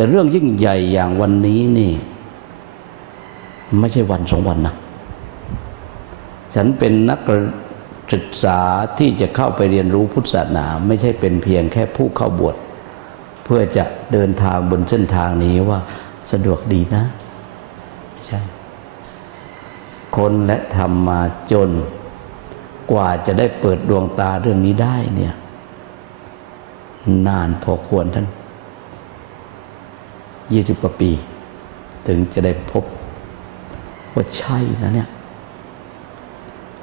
แต่เรื่องยิ่งใหญ่อย่างวันนี้นี่ ไม่ใช่วันสองวันนะฉันเป็นนักศึกษาที่จะเข้าไปเรียนรู้พุทธศาสนา ไม่ใช่เป็นเพียงแค่ผู้เข้าบวชเพื่อจะเดินทางบนเส้นทางนี้ว่าสะดวกดีนะ ไม่ใช่ คนและทำมาจน กว่าจะได้เปิดดวงตาเรื่องนี้ได้เนี่ย นานพอควรท่าน ยี่สิบกว่าปี ถึงจะได้พบว่าใช่นะเนี่ย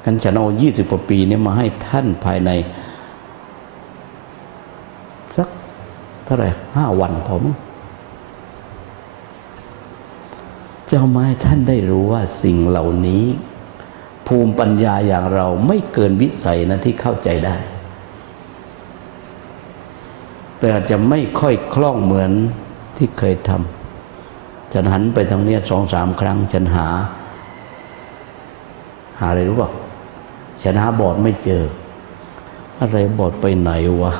กันฉันเอายี่สิบกว่าปีนี้มาให้ท่านภายใน สักเท่าไหร่ห้าวันพอมั้งจะเอามาให้ท่านได้รู้ว่าสิ่งเหล่านี้ ภูมิปัญญาอย่างเราไม่เกินวิสัยนะที่เข้าใจได้ แต่อาจจะไม่ค่อยคล่องเหมือน ที่เคยทำฉันหันไปทางเนี้ยสองสามครั้ง ฉันหา หาอะไรรู้เปล่าฉันหาบอดไม่เจอ อะไรบอดไปไหนวะ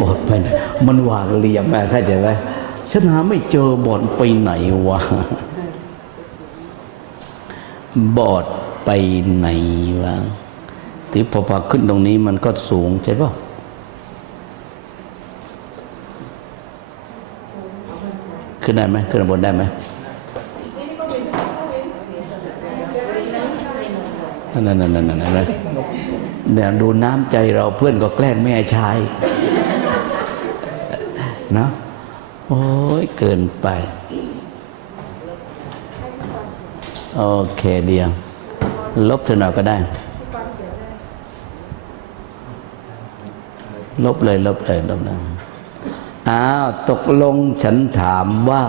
บอดไปไหน มันวางเหลี่ยมอะเข้าใจไหมฉันหาไม่เจอบอดไปไหนวะบอดไปไหนวะที่พอพอขึ้นตรงนี้มันก็สูงใช่ป่ะ ขึ้นได้ไหมขึ้นบนได้ไหมนั่นนั่นนั่นนั่นเนี่ยดูน้ำใจเราเพื่อนก็แกล้งแม่ชายนะโอ้ยเกินไป โอเคเดียว ลบเธอหน่อยก็ได้ ลบเลย ลบเลยลบเลย อ้าวตกลงฉันถามว่า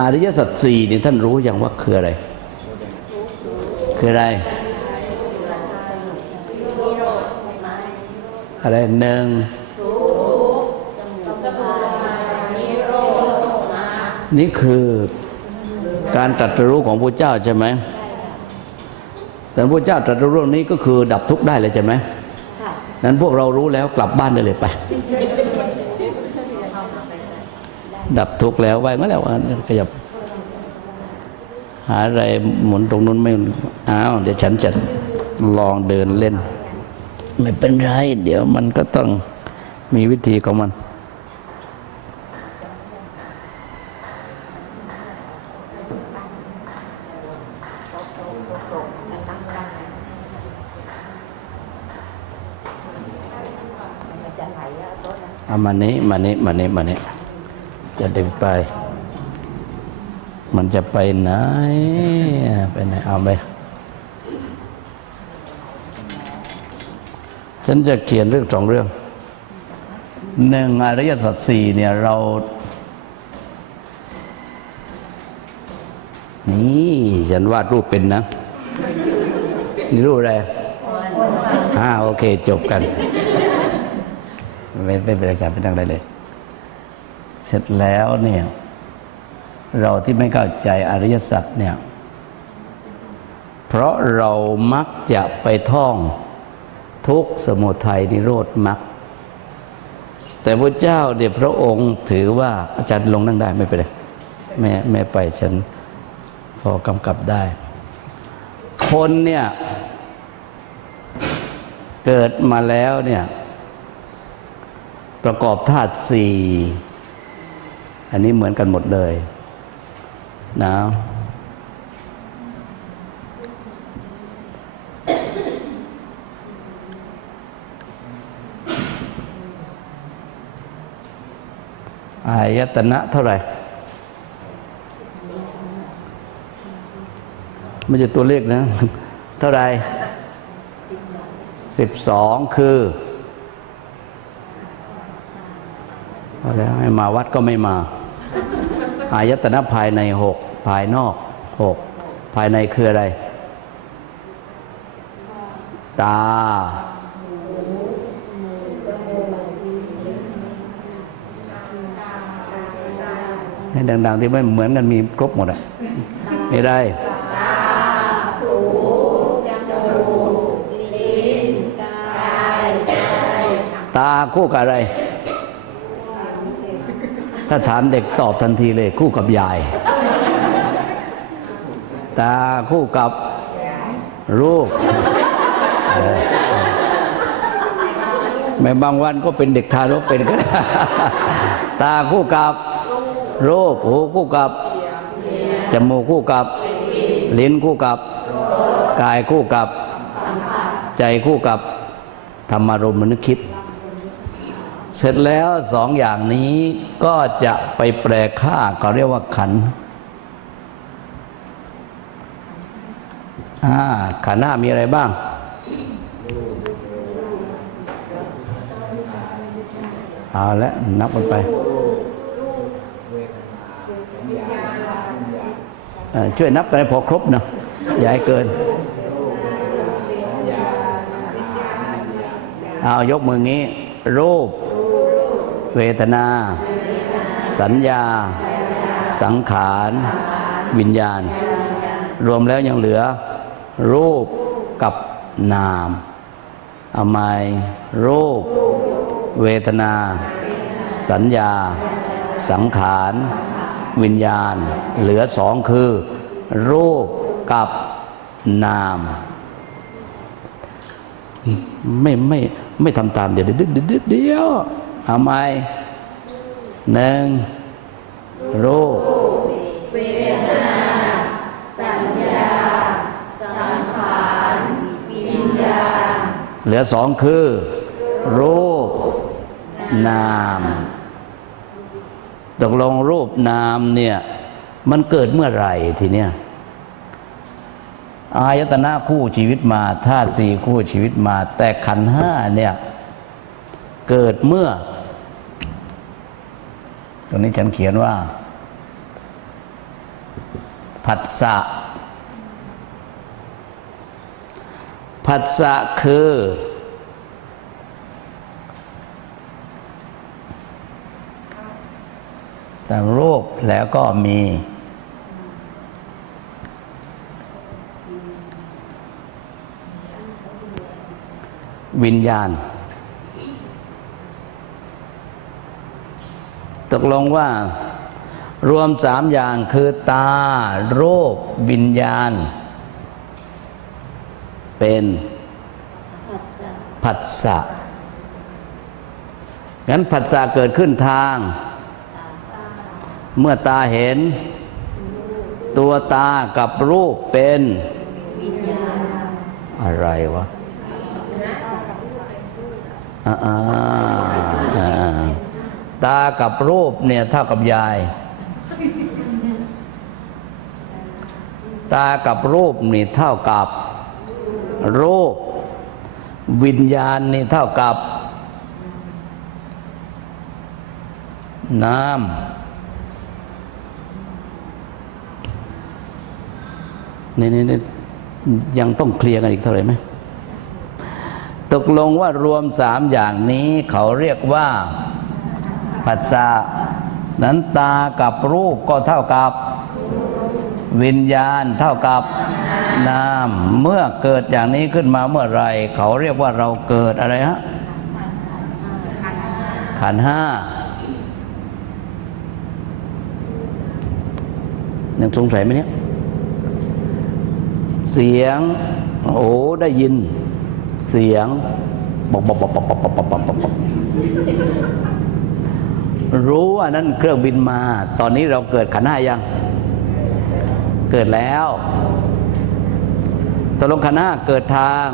อริยสัจสี่นี่ท่านรู้อย่างว่าคืออะไร คืออะไร อะไรหนึ่งนี่คือการตรัสรู้ของพระเจ้าใช่ไหมแต่พระเจ้าตรัสรู้เรื่องนี้ก็คือดับทุกข์ได้เลยใช่ไหมนั้นพวกเรารู้แล้วกลับบ้านได้เลยไป ดับทุกข์แล้วไว้ก็แล้วขยับ หาอะไรหมุนตรงนู้นไม่อ้าวเดี๋ยวฉันจะลองเดินเล่น ไม่เป็นไร เดี๋ยวมันก็ต้องมีวิธีของมันเอามานี้มานี้มานี้มานี้ จะดึงไป มันจะไปไหน ไปไหนเอาไป ฉันจะเขียนเรื่องสองเรื่อง หนึ่งอริยสัจสี่เนี่ยเรา นี่ฉันวาดรูปเป็นนะ นี่รูปอะไรอ่าโอเค จบกัน ไม่ไม่เป็นอาจารย์เป็นนั่งได้เลย เสร็จแล้วเนี่ยเราที่ไม่เข้าใจอริยสัจเนี่ย เพราะเรามักจะไปท่องทุกสมุทัยนิโรธมรรคแต่พระเจ้าเนี่ยพระองค์ถือว่าอาจารย์ลงนั่งได้ไม่เป็นไรแม่แม่ไปฉันพอกำกับได้ คนเนี่ยเกิดมาแล้วเนี่ยประกอบธาตุสี่ อันนี้เหมือนกันหมดเลยนะอายตนะเท่าไหร่ ไม่ใช่ตัวเลขนะ เท่าไหร่สิบสองคือพอแล้วให้มาวัดก็ไม่มา อายตนะภายในหกภายนอกหกภายในคืออะไร ตา ให้ดัง ๆ ที่ไม่เหมือนกันมีครบหมดอะไม่ได้ตาคู่กับอะไร ถ้าถามเด็กตอบทันทีเลย คู่กับยาย ตาคู่กับรูปแม้บางวันก็เป็นเด็กทารกเป็นก็ได้ตาคู่กับรูปหูคู่กับจมูกคู่กับ ลิ้นคู่กับ กายคู่กับ ใจคู่กับธรรมารมณ์นึกคิด เสร็จแล้วสองอย่างนี้ก็จะไปแปลค่าเขาเรียกว่าขันขันหน้ามีอะไรบ้าง เอาละนับมันไป ช่วยนับกันให้พอครบนะอย่าให้เกิน เอายกมืองี้ รูป เวทนา สัญญา สังขาร วิญญาณ รวมแล้วยังเหลือ รูปกับนามอาไมรูป เวทนา สัญญา สังขาร วิญญาณ เหลือสองคือ รูปกับนาม ไม่ไม่ไม่ทำตามเดี๋ยวเดี๋ยวเดี๋ยว เดี๋ยวเดี๋ยวเอาไหมหนึ่งรูปเหลือสองคือ รูป นามตกลงรูปนามเนี่ยมันเกิดเมื่อไหร่ทีเนี้ยอายตนะคู่ชีวิตมาธาตุสี่คู่ชีวิตมา แต่ขันธ์ห้าเนี่ย เกิดเมื่อต รงนี้ฉันเขียนว่า ผัสสะ ผัสสะคือแต่รูปแล้วก็มีวิญญาณ ตกลงว่ารวมสามอย่างคือตา รูป วิญญาณ เป็นผัสสะงั้นผัสสะเกิดขึ้นทาง เมื่อตาเห็น ตัวตากับรูปเป็นอะไรวะอ่าอ่าอ่า ตากับรูปเนี่ยเท่ากับยาย ตากับรูปนี่เท่ากับรูป วิญญาณนี่เท่ากับ น้ำนี่นี่นี่ยังต้องเคลียร์กันอีกเท่าไหร่ไหมตกลงว่ารวมสามอย่างนี้เขาเรียกว่า ปัสสะนั้นตากับรูปก็เท่ากับวิญญาณเท่ากับนามเมื่อเกิดอย่างนี้ขึ้นมาเมื่อไร เขาเรียกว่าเราเกิดอะไรฮะขันห้ายังสงสัยไหมเนี่ย เสียง โอ้ได้ยิน เสียงบอกบอกบอกบอกบอกบอกบอกบอกบอก รู้ว่านั่นเครื่องบินมา ตอนนี้เราเกิดขันห้ายัง เกิดแล้วตกลงขันห้าเกิดทาง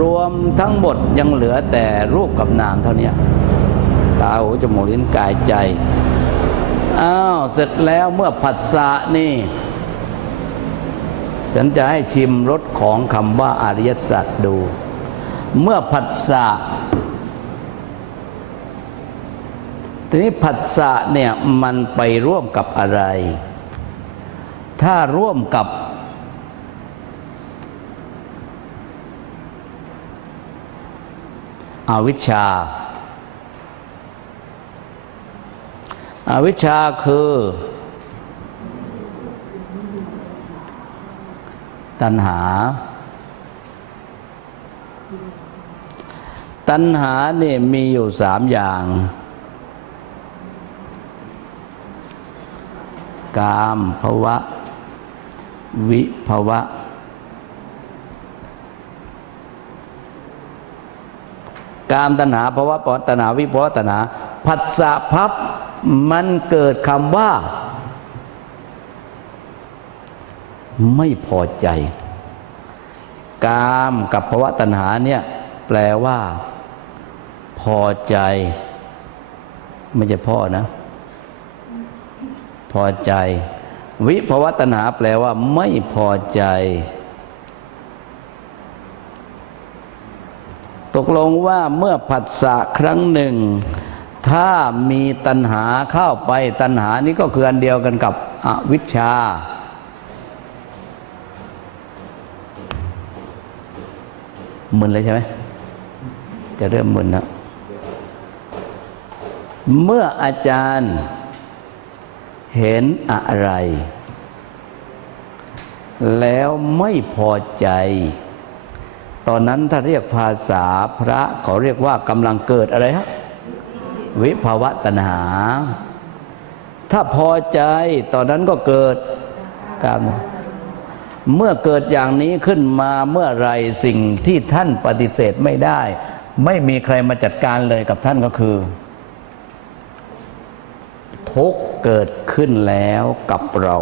รวมทั้งหมดยังเหลือแต่รูปกับนามเท่านี้ตาหูจมูกลิ้นกายใจ อ้าว เสร็จแล้วเมื่อผัสสะนี่ ฉันจะให้ชิมรสของคำว่าอริยสัจดู เมื่อผัสสะทีนี้ผัสสะเนี่ยมันไปร่วมกับอะไร ถ้าร่วมกับ อวิชชาอาวิชชาคือ ตัณหา ตัณหาเนี่ยมีอยู่สามอย่าง กามภวะ วิภวะ กามตัณหาภวะปตัณหาวิภวะตัณหาผัสสะพับมันเกิดคำว่า ไม่พอใจ กามกับภวะตัณหาเนี่ยแปลว่า พอใจ ไม่ใช่พ่อนะ พอใจ วิภวะตัณหาแปลว่า ไม่พอใจ ตกลงว่าเมื่อผัสสะครั้งหนึ่ง ถ้ามีตัณหาเข้าไปตัณหานี้ก็คืออันเดียวกันกับอวิชชา มึนเลยใช่ไหมจะเริ่มมึนแล้วเมื่ออาจารย์เห็นอะไร แล้วไม่พอใจ ตอนนั้นถ้าเรียกภาษาพระเขาเรียกว่ากำลังเกิดอะไรฮะวิภาวะตัณหา ถ้าพอใจตอนนั้นก็เกิดกรรม เมื่อเกิดอย่างนี้ขึ้นมาเมื่อไรสิ่งที่ท่านปฏิเสธไม่ได้ ไม่มีใครมาจัดการเลยกับท่านก็คือ ทุกเกิดขึ้นแล้วกับเรา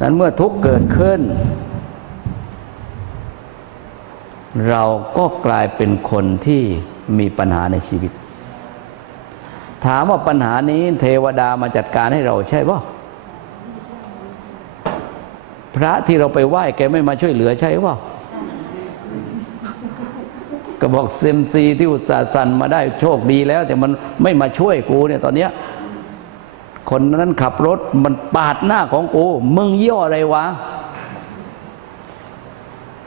นั้นเมื่อทุกเกิดขึ้น เราก็กลายเป็นคนที่มีปัญหาในชีวิต ถามว่าปัญหานี้เทวดามาจัดการให้เราใช่ป่ะ พระที่เราไปไหว้แกไม่มาช่วยเหลือใช่ป่ะก็บอกเซมซีที่อุตส่าห์สั่นมาได้โชคดีแล้ว แต่มันไม่มาช่วยกูเนี่ยตอนเนี้ยคนนั้นขับรถมันปาดหน้าของกู มึงเยี่ยอะไรวะ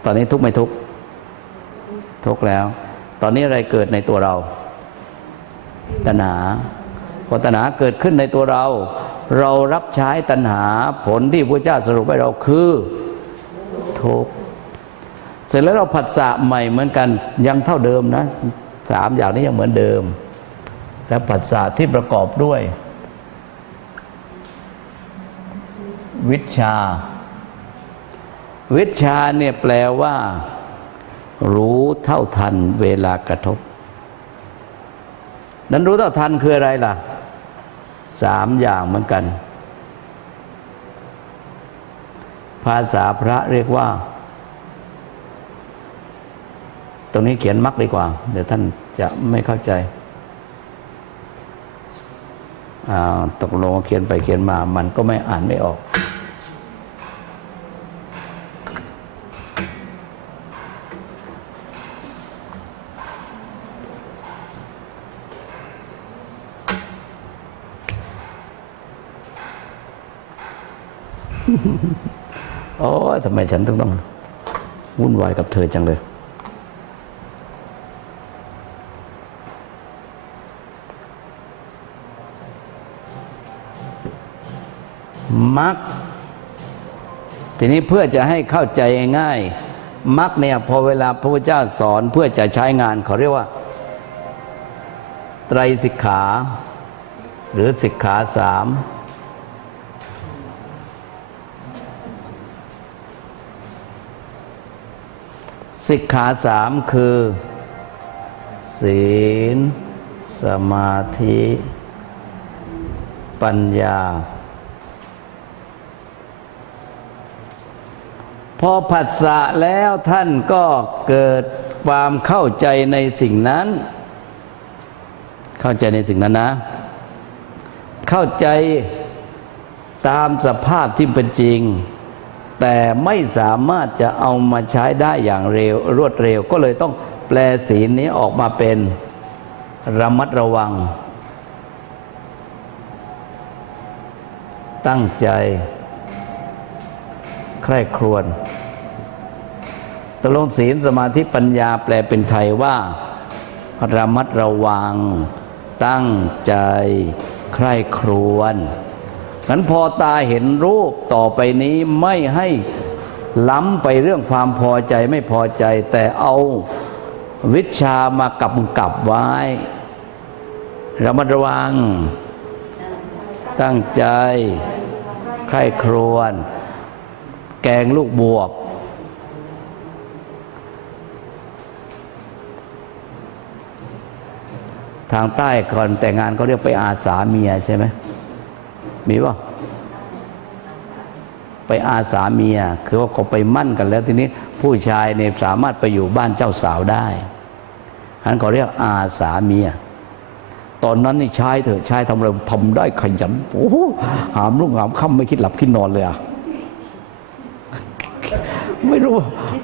ตอนนี้ทุกข์ไม่ทุกข์ทุกข์แล้ว ตอนนี้อะไรเกิดในตัวเราตัณหา พอตัณหาเกิดขึ้นในตัวเรา เรารับใช้ตัณหาผลที่พระเจ้าสรุปให้เราคือทุกข์เสร็จแล้วเราผัสสะใหม่เหมือนกันยังเท่าเดิมนะสามอย่างนี้ยังเหมือนเดิม และผัสสะที่ประกอบด้วย วิชา วิชาเนี่ยแปลว่า รู้เท่าทันเวลากระทบ นั้นรู้เท่าทันคืออะไรล่ะ สามอย่างเหมือนกัน ภาษาพระเรียกว่า ตรงนี้เขียนมักดีกว่า เดี๋ยวท่านจะไม่เข้าใจอ่าตกลงเขียนไปเขียนมา มันก็ไม่อ่านไม่ออก โอ้ทำไมฉันต้องต้องวุ่นวายกับเธอจังเลย มัก ทีนี้เพื่อจะให้เข้าใจง่ายๆมักเนี่ยพอเวลาพระพุทธเจ้าสอนเพื่อจะใช้งานเขาเรียกว่า ไตรสิกขา หรือสิกขาสาม สิกขาสามคือ ศีล สมาธิ ปัญญา พอผัสสะแล้วท่านก็เกิดความเข้าใจในสิ่งนั้น เข้าใจในสิ่งนั้นนะ เข้าใจตามสภาพที่เป็นจริง แต่ไม่สามารถจะเอามาใช้ได้อย่างเร็วรวดเร็วก็เลยต้องแปลศีลนี้ออกมาเป็นระมัดระวัง ตั้งใจ ใคร่ครวญตกลงศีลสมาธิปัญญาแปลเป็นไทยว่า ระมัดระวัง ตั้งใจ ใคร่ครวญ งั้นพอตาเห็นรูปต่อไปนี้ไม่ให้ล้ำไปเรื่องความพอใจไม่พอใจ แต่เอาวิชามากำกับไว้ระมัดระวัง ตั้งใจใคร่ครวญแกงลูกบวบ ทางใต้ก่อนแต่งงานเขาเรียกไปอาสาเมียใช่ไหม มีป่ะไปอาสาเมีย คือว่าเขาไปมั่นกันแล้วทีนี้ผู้ชายเนี่ยสามารถไปอยู่บ้านเจ้าสาวได้ฉันเขาเรียกอาสาเมีย ตอนนั้นนี่ชายเถอะชายทำอะไรทำได้ขยันโอ้โหหามรุ่งหามค่ำไม่คิดหลับคิดนอนเลยอะไม่รู้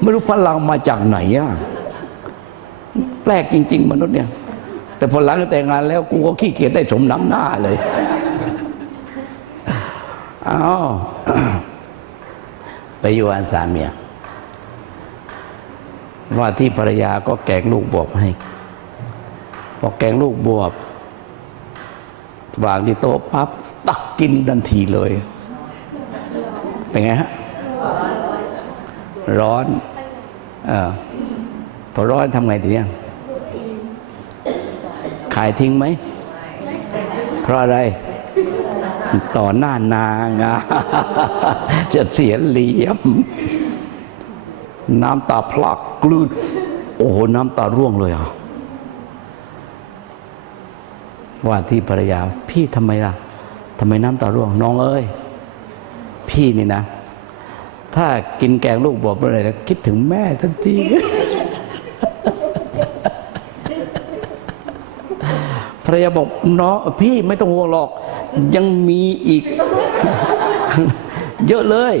ไม่รู้พลังมาจากไหนอะแปลกจริง ๆ มนุษย์เนี่ย แต่พอหลังแต่งงานแล้วกูก็ขี้เกียจได้สมน้ำหน้าเลย อ้าวไปอยู่อาสาเมียว่าที่ภรรยาก็แกงลูกบวบให้พอแกงลูกบวบวางที่โต๊ะปั๊บตักกินทันทีเลย เป็นไงฮะ ร้อนเออพอร้อนทำไงทีเนี้ยขายทิ้งไหม เพราะอะไร ต่อหน้านางจะเสียเหลี่ยม น้ำตาพลักกลืนโอ้โหน้ำตาร่วงเลยอะว่าที่ภรรยา พี่ทำไมล่ะทำไมน้ำตาร่วง น้องเอ้ย พี่นี่นะ ถ้ากินแกงลูกบวบเมื่อไหร่นะคิดถึงแม่ทันทีภรรยาบอกน้องพี่ไม่ต้องห่วงหรอก ยังมีอีก เยอะเลย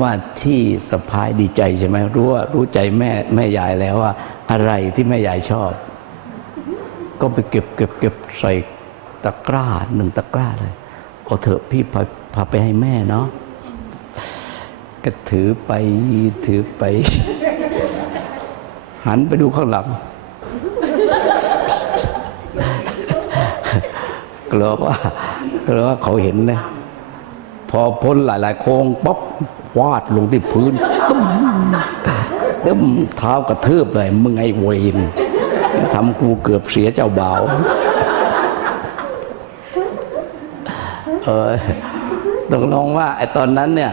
ว่าที่สะพายดีใจใช่ไหมรู้ว่ารู้ใจแม่แม่ยายแล้วว่า อะไรที่แม่ยายชอบ ก็ไปเก็บเก็บเก็บใส่ตะกร้าหนึ่งตะกร้าเลยโอาเถอะพี่พาพาไปให้แม่เนาะก็ถือไปถือไป หันไปดูข้างหลัง กลัวว่ากลัวว่าเขาเห็นนะ พอพ้นหลาย ๆ โค้งป๊อบวาดลงที่พื้นตึ้มตึ้มเท้ากระเทืบเลยมึงไอ้เวนทำกูเกือบเสียเจ้าบ่าวเออตกลงว่าไอ้ตอนนั้นเนี่ย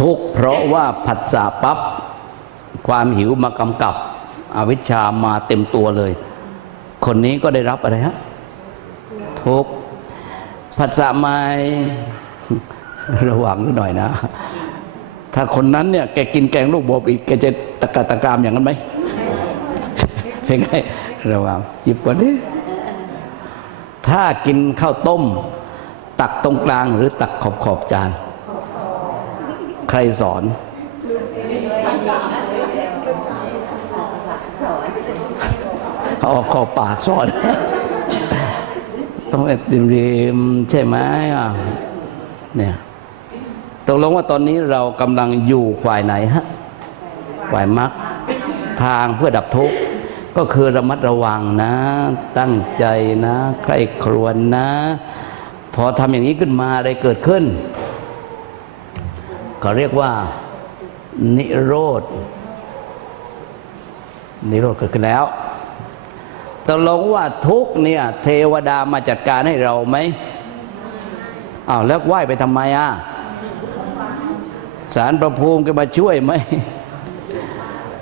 ทุกเพราะว่าผัสสะปั๊บความหิวมากำกับ อวิชชามาเต็มตัวเลย คนนี้ก็ได้รับอะไรฮะ ทุกข์ผัสสะไม่ระวังนิดหน่อยนะ ถ้าคนนั้นเนี่ยแกกินแกงลูกบวบอีกแกจะตะกะตะกรามอย่างนั้นไหมเป็นไงระวังจิบกว่านี้ถ้ากินข้าวต้ม ตักตรงกลางหรือตักขอบขอบจาน ใครสอนเอาขอบปากสอน ต้องเอ็ดริมริมๆใช่ไหมอะเนี่ยตกลงว่าตอนนี้เรากำลังอยู่ฝ่ายไหนฮะฝ่ายมรรคทางเพื่อดับทุกข์ก็คือระมัดระวังนะ ตั้งใจนะ ใคร่ครวญนะ พอทำอย่างนี้ขึ้นมาอะไรเกิดขึ้น ก็เรียกว่า นิโรธนิโรธเกิดขึ้นแล้ว ตกลงว่าทุกเนี่ย เทวดามาจัดการให้เราไหมอ้าวแล้วไหว้ไปทำไมอะสารประภูมิก็มาช่วยไหม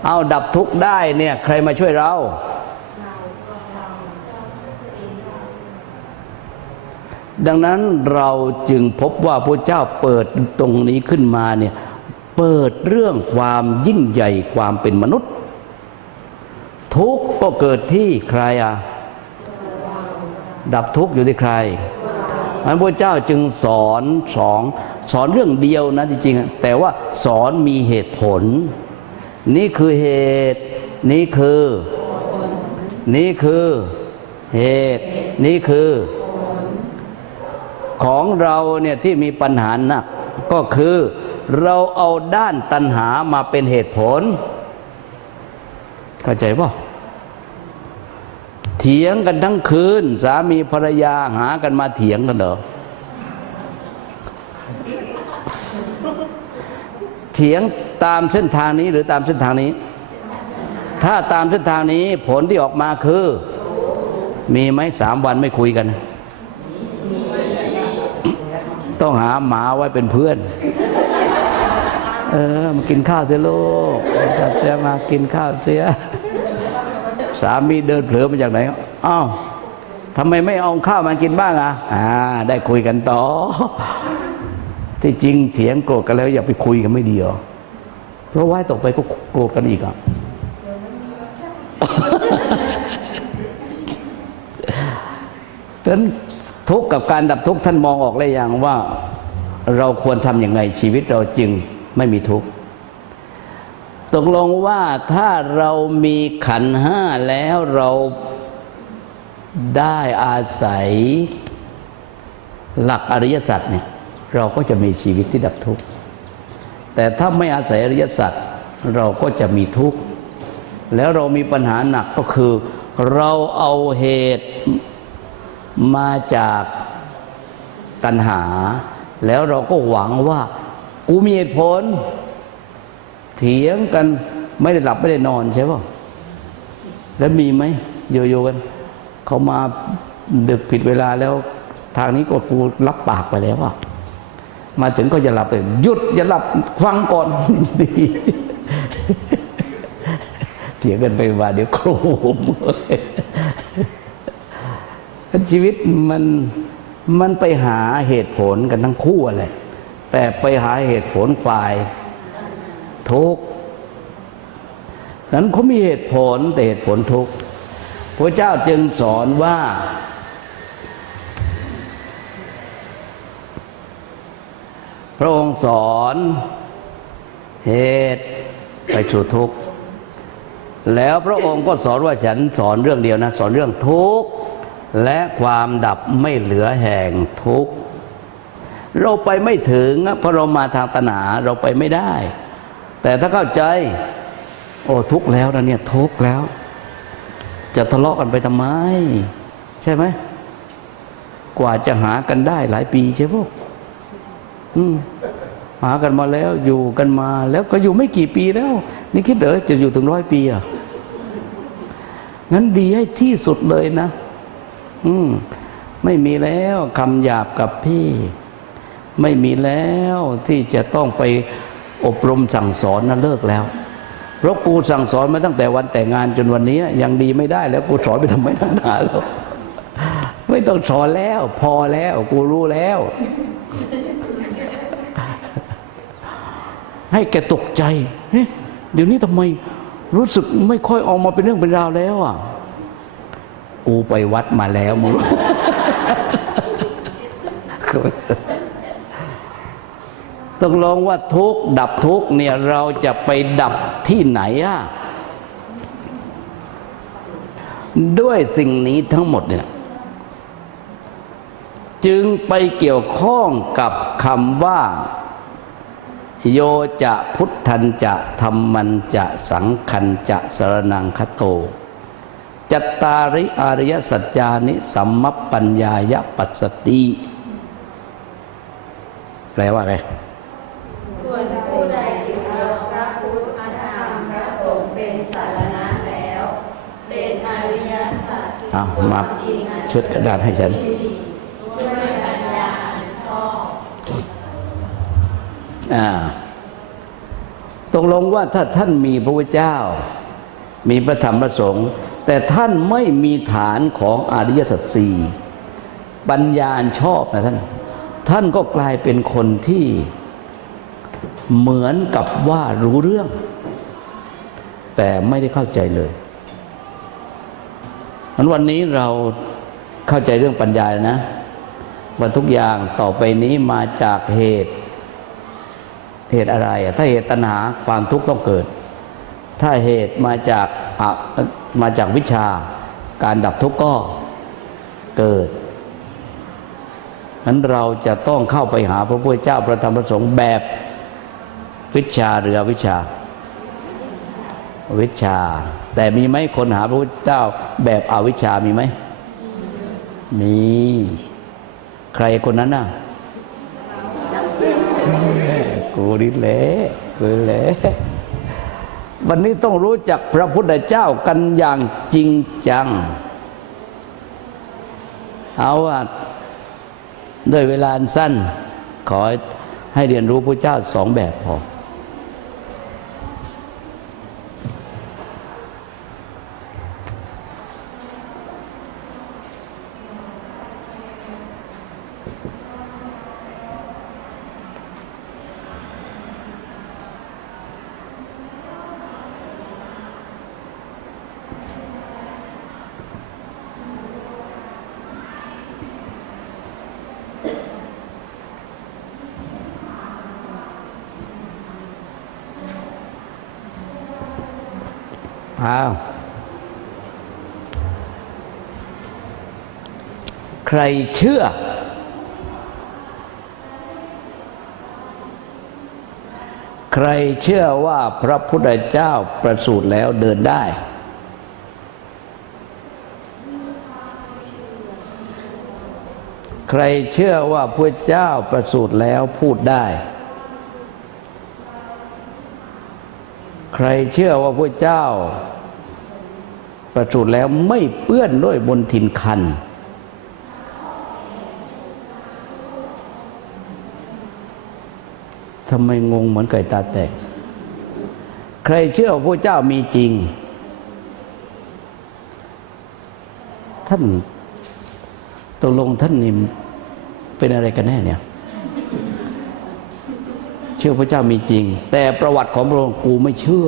เอาดับทุกข์ได้เนี่ย ใครมาช่วยเรา ดังนั้นเราจึงพบว่าพระเจ้าเปิดตรงนี้ขึ้นมาเนี่ย เปิดเรื่องความยิ่งใหญ่ความเป็นมนุษย์ ทุกข์ก็เกิดที่ใครอะ ดับทุกข์อยู่ที่ใครพระพุทธเจ้าจึงสอนสองสอนเรื่องเดียวนะจริงๆแต่ว่าสอนมีเหตุผล นี่คือเหตุ นี่คือ นี่คือเหตุ นี่คือ ของเราเนี่ยที่มีปัญหาหนักก็คือเราเอาด้านตัณหามาเป็นเหตุผล เข้าใจป่ะ เถียงกันทั้งคืน สามีภรรยาหากันมาเถียงกันเหรอเถียงตามเส้นทางนี้หรือตามเส้นทางนี้ ถ้าตามเส้นทางนี้ผลที่ออกมาคือ มีไหมสามวันไม่คุยกัน ต้องหาหมาไว้เป็นเพื่อน เออมากินข้าวเสียลูกจับเสียมากินข้าวเสีย สามีเดินเผลอมาจากไหนอ้าวทำไมไม่เอาข้าวมากินบ้างอะอ่า ได้คุยกันต่อ ที่จริงเถียงโกรธกันแล้ว อย่าไปคุยกันไม่ดีหรอเพราะว่าต่อไปก็โกรธกันอีกอะดังนั้นทุกข์กับการดับทุกข์ท่านมองออกเลยอย่างว่า เราควรทำอย่างไงชีวิตเราจึงไม่มีทุกข์ ตกลงว่าถ้าเรามีขันห้าแล้วเราได้อาศัยหลักอริยสัจเนี่ยเราก็จะมีชีวิตที่ดับทุกข์แต่ถ้าไม่อาศัยอริยสัจเราก็จะมีทุกข์แล้วเรามีปัญหาหนักก็คือ เราเอาเหตุมาจากตัณหา แล้วเราก็หวังว่ากูมีเหตุผล เถียงกันไม่ได้หลับไม่ได้นอนใช่ป่ะแล้วมีไหมโยโย่กันเขามาดึกผิดเวลาแล้ว ทางนี้ก็กูรับปากไปแล้วอะมาถึงก็จะหลับเลยหยุดอย่าหลับฟังก่อนดีเถียงกันไปมาเดี๋ยวโครมชีวิตมันมันไปหาเหตุผลกันทั้งคู่อะไรแต่ไปหาเหตุผลฝ่าย ทุกข์นั้นเขามีเหตุผลแต่เหตุผลทุกข์พระเจ้าจึงสอนว่า พระองค์สอนเหตุไปสู่ทุกข์แล้วพระองค์ก็สอนว่าฉันสอนเรื่องเดียวนะ สอนเรื่องทุกข์และความดับไม่เหลือแห่งทุกข์เราไปไม่ถึงนะเพราะเรามาทางตนาเราไปไม่ได้ แต่ถ้าเข้าใจ โอ้ทุกแล้วนะเนี่ยทุกแล้ว จะทะเลาะกันไปทำไม ใช่ไหม กว่าจะหากันได้หลายปีใช่พวกอืมหากันมาแล้วอยู่กันมาแล้วก็อยู่ไม่กี่ปีแล้ว นี่คิดเดอจะอยู่ถึงร้อยปีอะงั้นดีให้ที่สุดเลยนะ อืมไม่มีแล้วคำหยาบกับพี่ ไม่มีแล้วที่จะต้องไป อบรมสั่งสอนนะเลิกแล้ว เพราะกูสั่งสอนมาตั้งแต่วันแต่งงานจนวันนี้ยังดีไม่ได้แล้วกูสอนไปทำไมนานแล้วไม่ต้องสอนแล้ว พอแล้วกูรู้แล้ว ให้แกตกใจเฮ้ยเดี๋ยวนี้ทำไมรู้สึกไม่ค่อยออกมาเป็นเรื่องเป็นราวแล้วอะ กูไปวัดมาแล้วมึง ต้องลองว่าทุกดับทุกเนี่ยเราจะไปดับที่ไหนอะด้วยสิ่งนี้ทั้งหมดเนี่ยจึงไปเกี่ยวข้องกับคำว่า โยจะพุทธันจะธรรมันจะสังคันจะสรนังคโต จัตตาริอาริยสัจจานิสัมมปปัญญายปัสสติ แปลว่าไง ส่วนผู้ใดถือยกพระพุทธพระธรรมพระสงฆ์เป็นสารณะแล้ว เป็นอริย สัจอะมาเช็ดกระดาษให้ฉันด้วยปัญญาอันชอบอ่าตกลงว่าถ้าท่านมีพระพุทธเจ้า มีพระธรรมพระสงฆ์แต่ท่านไม่มีฐานของอริยสัจสี่ปัญญาอันชอบนะท่าน ท่านก็กลายเป็นคนที่เหมือนกับว่ารู้เรื่อง แต่ไม่ได้เข้าใจเลย มันวันนี้เราเข้าใจเรื่องปัญญานะว่าทุกอย่างต่อไปนี้มาจากเหตุ เหตุอะไร ถ้าเหตุตัณหาความทุกข์ต้องเกิด ถ้าเหตุมาจากมาจากวิชาการดับทุกข์ก็เกิดนั้นเราจะต้องเข้าไปหาพระพุทธเจ้าพระธรรมพระสงฆ์แบบวิชาหรือวิชา วิชา แต่มีไหมคนหาพระพุทธเจ้าแบบอวิชามีไหม มี ใครคนนั้นน่ะกูนี่แหละกูแหละวันนี้ต้องรู้จักพระพุทธเจ้ากันอย่างจริงจัง เอาว่าด้วยเวลาสั้น ขอให้เรียนรู้พระเจ้าสองแบบพอาวใค รเชื่อ ใครเชื่อว่าพระพุทธเจ้าประสูติแล้วเดินได้ ใครเชื่อว่าพระเจ้าประสูติแล้วพูดได้ ใครเชื่อว่าพระเจ้าประสูติแล้วไม่เปื้อนด้วยบนทินคัน ทำไมงงเหมือนไก่ตาแตก ใครเชื่อพระเจ้ามีจริง ท่านตกลงท่านนี่เป็นอะไรกันแน่เนี่ย เชื่อพระเจ้ามีจริง แต่ประวัติของพระองค์กูไม่เชื่อ